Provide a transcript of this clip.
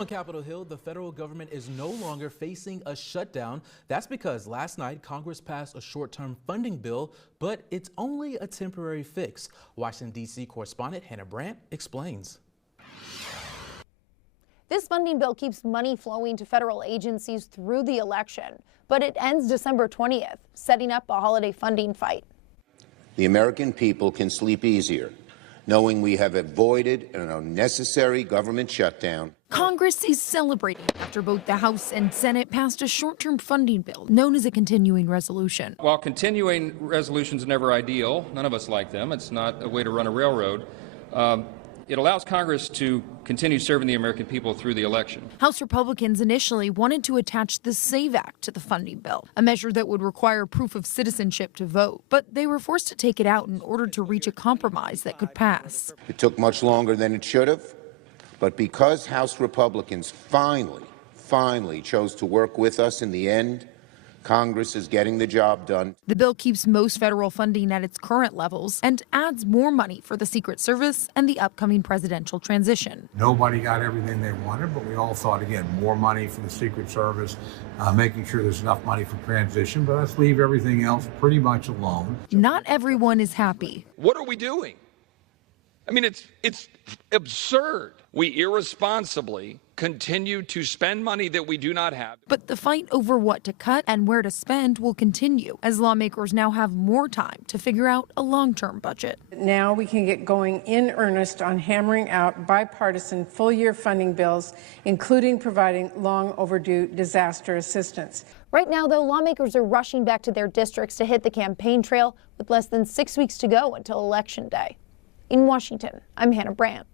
On Capitol Hill, the federal government is no longer facing a shutdown. That's because last night Congress passed a short-term funding bill, but it's only a temporary fix. Washington, D.C. correspondent Hannah Brandt explains. This funding bill keeps money flowing to federal agencies through the election, but it ends December 20th, setting up a holiday funding fight. The American people can sleep easier, knowing we have avoided an unnecessary government shutdown. Congress is celebrating after both the House and Senate passed a short-term funding bill known as a continuing resolution. While continuing resolutions are never ideal, none of us like them, it's not a way to run a railroad, it allows Congress to continue serving the American people through the election. House Republicans initially wanted to attach the SAVE Act to the funding bill, a measure that would require proof of citizenship to vote. But they were forced to take it out in order to reach a compromise that could pass. It took much longer than it should have, but because House Republicans finally chose to work with us in the end, Congress is getting the job done. The bill keeps most federal funding at its current levels and adds more money for the Secret Service and the upcoming presidential transition. Nobody got everything they wanted, but we all thought, again, more money for the Secret Service, making sure there's enough money for transition, but let's leave everything else pretty much alone. Not everyone is happy. What are we doing? I mean, it's absurd. We irresponsibly continue to spend money that we do not have. But the fight over what to cut and where to spend will continue as lawmakers now have more time to figure out a long-term budget. Now we can get going in earnest on hammering out bipartisan full-year funding bills, including providing long overdue disaster assistance. Right now, though, lawmakers are rushing back to their districts to hit the campaign trail with less than 6 weeks to go until Election Day. In Washington, I'm Hannah Brandt.